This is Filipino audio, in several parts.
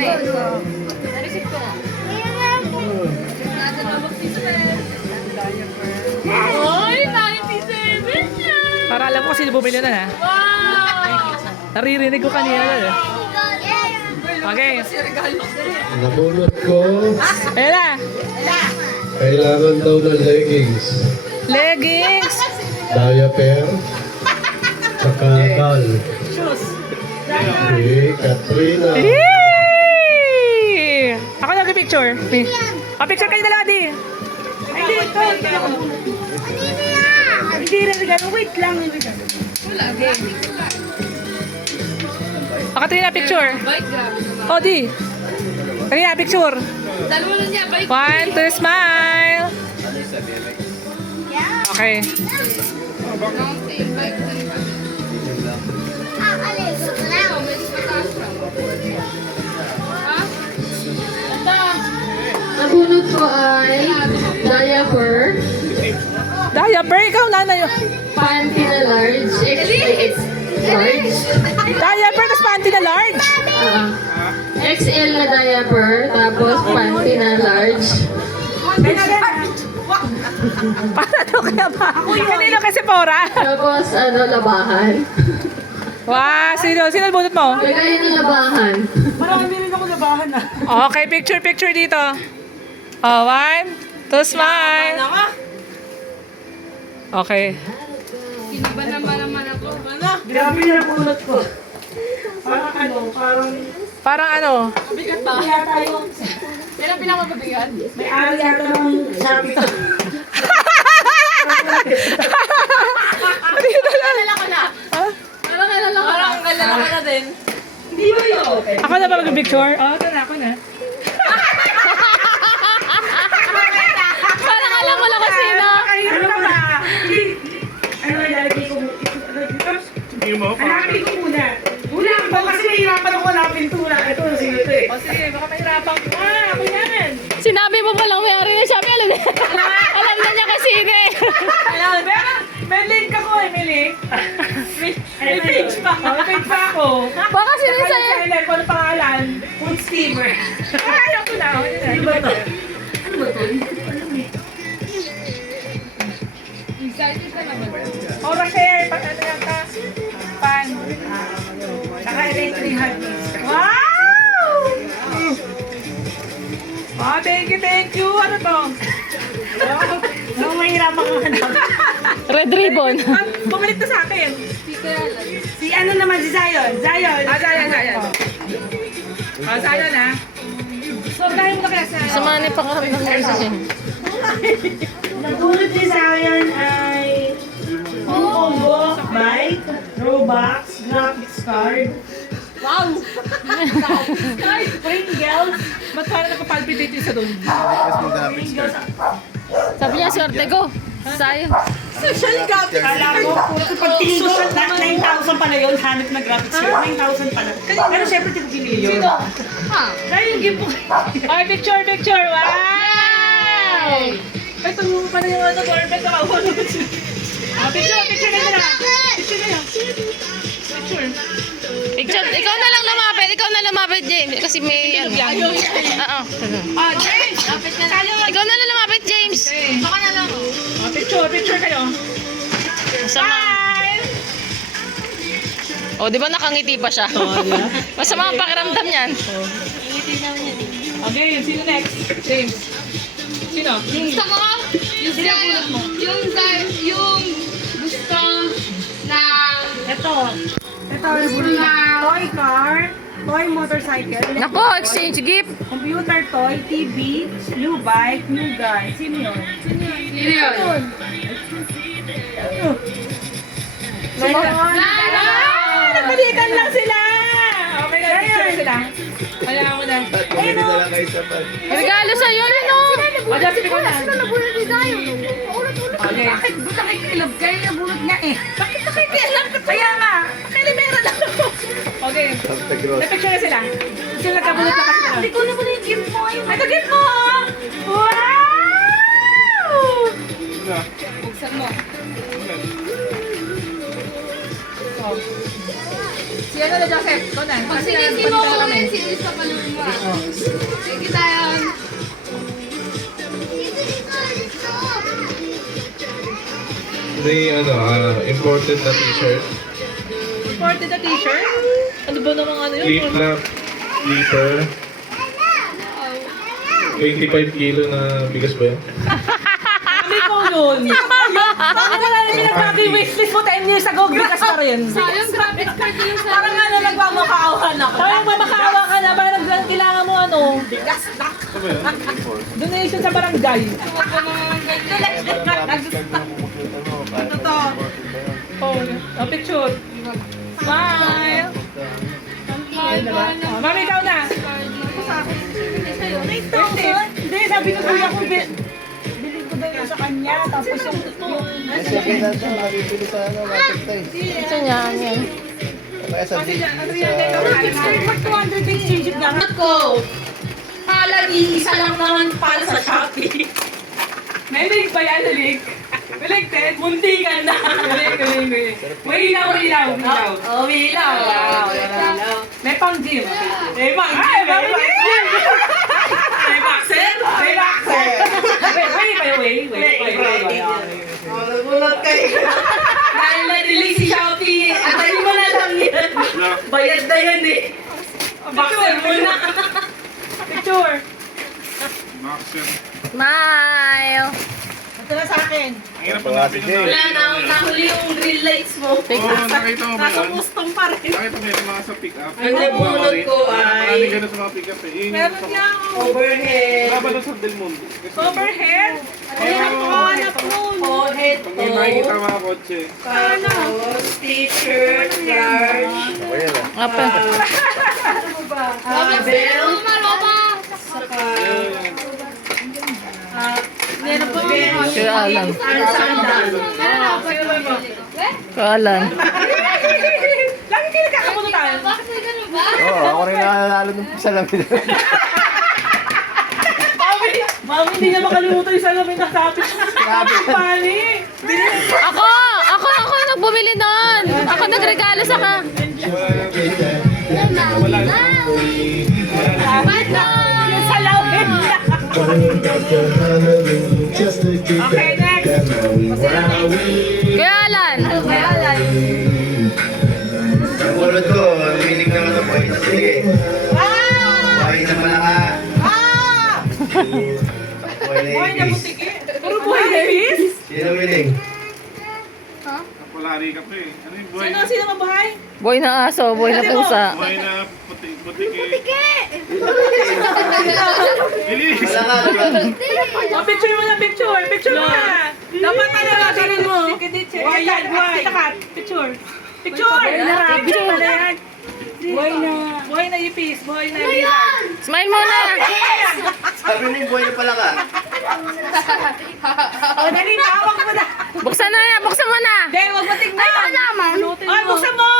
Narisip ko nga. Oy, 97 siya! Para alam ko sino bumili na. Wow! Naririnig ko kanina na. Okay. Nabunot ko, Ayan na. kailangan daw ng leggings, Leggings. diaper, saka gal. Si Katrina. Yay! Ako nag-picture. Picture kayo na lang, di. Hindi, ito. Hindi rin regalo. Wait lang. Ako Trina, picture. Bike, grabe naman. O, di. Trina, picture. Dalawa na niya, bike. 1, 2, smile. Okay. Mountain bike na rin kami. Ha? Nabunot ko ay diaper, Diaper, ikaw nanay. panty na large, XL large, Diaper, tas panty na large. XL na diaper, tapos panty na large. Para to kaya ba? Kanino kasi Pora? Tapos labahan. Wow, sino bunot mo? Lagay ng labahan. Marami rin ako labahan na. Okay, picture dito. Oh, 1, 2, smile. Okay. Siniba naman ako. Grabe na bunot ko. Parang ano? Bigat ba? Kaya tayo, Yan ang pinakapabigat. may ari yata ng sabi ko. Kalala ko na. Parang kalala ko na. Parang kalala ko na din. Hindi ba yun? Ako na ba mag-picture? Oh, ito na, ako na. Parang alam mo lang kung sino. Ano ka ba? Hindi. Ano, ilalagay ko hanapin ko muna. Wala ko kasi nahihirapan ako na pintura. Ito, sino ito eh. O sige, baka mahirapan ko. Ako yan. Sinabi mo pa lang may ari na siya. Alam na niya kasi sino eh. May link ako eh, may link. May page pa. May page pa ako. Baka sino sa'yo. Kailan ko ang pangalan? Food steamer. Ay, ako na. Ano ba ito? Ano ba ito? Excited ka naman. Ora share. Ano yata? Pan. Saka electric hot disk. Wow! Oh, thank you. Ano to? Ano mahirapan ka hanap? Red ribbon. Bumalik to sa akin. Si ano naman si Zion? Zion. Zion. Zion ah. So, dahil mo na kaya sa... Sama ni pakaramdam mo sa siya. Nabunot ni Zion ay combo, bike, Robux, graphics card, Wow! Pringles. Ba't parang nakapalpitate yung sa doon? Pringles. Sabi niya, swerte ko. Sayo. Social graphics. Kala ko, pagtingin ko, 9,000 pala yun, hanap na graphics card. 9,000 pala. Pero syempre, di ko pinili yun. Ha? Dahil yung gift ko. Ay, picture! Wow! Ay, tulungan pa na yung ano, Corbett. Picture kayo na lang. Picture. Ikaw na lumapit, James. Kasi may ano. Oo. Ah, James! Ikaw na lumapit, James. Baka na lang. Picture kayo. Masama. Bye! O, di ba nakangiti pa siya? Masama ang pakiramdam niyan. Okay, sino next? James. Sino? Gusto mo? Yung gusto na Ito, toy car, toy motorcycle, Nako, exchange gift. computer toy, TV, new bike, new gun. Sino yun? Sino yun? Nagpalikan lang sila! Okay na, picture sila. Kaya mo na. Regalo sa'yo, ano? O, dyan, sabi ko na. Nabunod ni Dayo. Okay. Bakit nakikilab? Kaya nabunod nga eh. Bakit nakikialam ka? Kaya nga. Kalimera lang ako. Okay. Napicture na sila. Sila nagkabulot na kasi sila. Hindi ko na muna yung gift mo. Ay, tagit mo! Wow! Buksan mo. Yan na, Joseph. Ikaw na. Pag sinisi mo ko rin, sinis ka pa naman mo. Sige tayo. May imported na t-shirt. Imported na t-shirt? Ano ba namang ano yun? Flip flap, sleeper. 25 kilo na bigas ba yan? Kami po nun. Bakit wala na pinagpapag yung wishlist mo 10 years ago, bigas pa rin. Sayang, grabe expert yung sa... Parang ano, nagmamakaawa na. Parang mamakaawa ka na, parang kailangan mo ano. Bigas na. Donation sa barangay. Totoo. Oh, picture. Smile. Oh, mami, ikaw na. Hindi, sabi ng kuya ko, bilhin ko daw yun sa kanya. Tapos yung... Ito niya, yan. Kasi dyan, ano yan, ikaw na. 200 exchange na. Ko! Pala, isa lang naman pala sa Shopee. May link ba yan, link? May link, Ted? Munti ka na. Galing. May ilaw. Oh, ilaw. May pang gym. May pang gym. May boxer? May boxer. Wait. Nagulat kayo. Dahil na-delete si Shopee. Atay mo na lang yan. Bayad na yan eh. Boxer mo na. Picture. Smile. Ito na sa akin. Wala na, nahuli yung green lights mo. Nakita mo ba Nasa yun? custom pa rin. Nakita mo yung mga sa pick-up? Ang nabunod ko ay- Marami ganun sa mga pick-up eh. Yun yung Meron niya ako. Overhead. Wala ba doon sa Del Mundo? Kasi Overhead. Ayan po, hanap mo. Overhead pag may makikita mga kotse, Tapos, t-shirt, large, Apa? belt, Maroba! saka, Kuya Alan. sandal. Kuya Alan. Lagi kayo nagkakamuno tayo. Bakit may ganun ba? Oo, ako rin nakalalo ng salamin. Mami, hindi niya makalimutan yung salamin na sabi. Pani. Ako yung nagbumili nun. Ako nagregalo sa ka. Yung salamin. Okay, next. Kuya Alan. Ang kulot ko, minig na ka sa buhay na sige. Buhay na pala ka. Buhay na Buhay na ibis. butiki. Puro buhay na ibis. Sino winning? napalari ka pa eh. Ano yung buhay na? Sino mabuhay? Boy ng aso, boy na pusa. Buhay na butiki. Bilis! Wala ka naman. Oh, picture mo na, picture. Picture mo na. Dapat talaga, ganun mo. Buhay yan, buhay. Picture. Picture. Picture na yan. Buhay na. Buhay na ipis. Buhay na ipis. Smile muna. Sabi mo, buhay na pala ka. O, dali, tawag mo na. Buksan na yan, buksan mo na. Hindi, huwag mo tignan. Ay, buksan mo.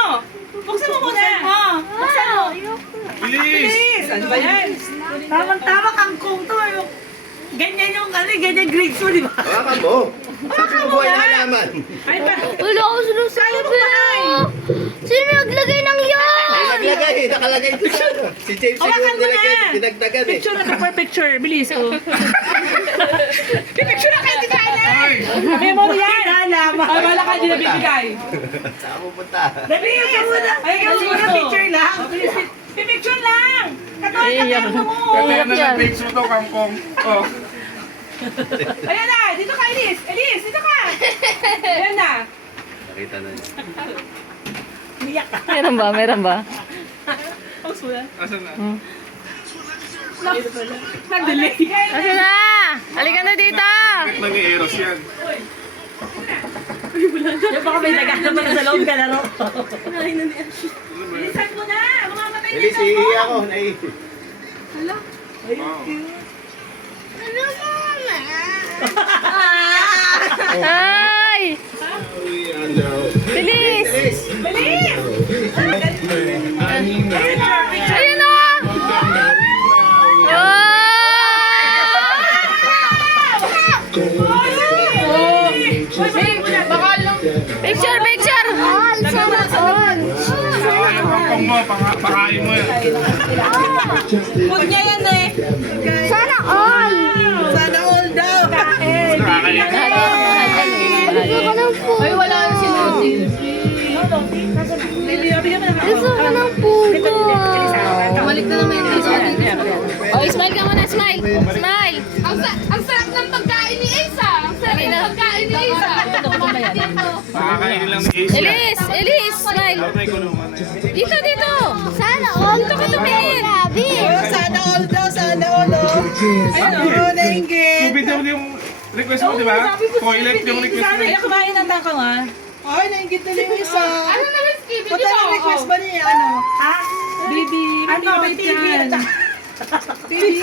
Buksan mo muna. Buksan mo. Bilis! Please. Ano ba yan? Tama kangkong to. Ganyan yung ganyan grades mo, di ba? Hawakan mo. Sabi mo, buhay na halaman. Ay, pa. Wala ako sinasabi. Sino naglagay ng yan? Ay, naglagay. Nakalagay doon sa ano. Si James Hawakan siguro mo nilagay. na. Dinagdagan eh. Picture na per picture. Bilis ko. Picture na kayo, di ka na. Memory yan. Ay, wala ka, di na bibigay. Saan pupunta? Dali, ikaw muna. Ay, ikaw muna, picture lang. Picture lang. Katoy mo. Kaya na nag-bakes mo to, kangkong. Oh. Ayan na, dito ka, Elise. Elise, dito ka. Ayan na. Nakita na niya. Umiyak ka. Meron ba? Pause mo na. Asan na? Nag-delay. Asa na? Halika na dito. Bakit nag-i-eros yan? Yung baka may nagana pa na sa loob ka na, no? Bilisan mo na. Mamamatay na Bilis, ito. iihi ako. Naihi. Wow. Ay! Bilis! Bilis! Ayun na! Picture! Picture! Sayang yung kangkong mo, pakain mo yan. Food niya yan eh. Sana all! Sana all daw. Nakakain. Gusto ko ng puto. Ay, wala na si Lucy. Gusto ko ng puto. Bumalik na naman yung Lucy. Oh, smile ka muna, smile. Smile. Ang sarap ng pagkain ni Isa. Ang sarap ng pagkain ni Isa. Pakakain lang ni Ace yan. Elise, smile. Dapat may kulungan na yan. Dito, dito. Sana all. Dito ka tumingin. Grabe. Sana all daw. Sana all. Ayun, nainggit. Subid daw yung request mo, di ba? Toilet yung request mo. Sabi, kumain ng tangkang ah. Ay, nainggit tuloy yung isa. Ano naman Skippy? Punta ng request ba niya? Ano? Ha? Baby, Ano? May TV. TV?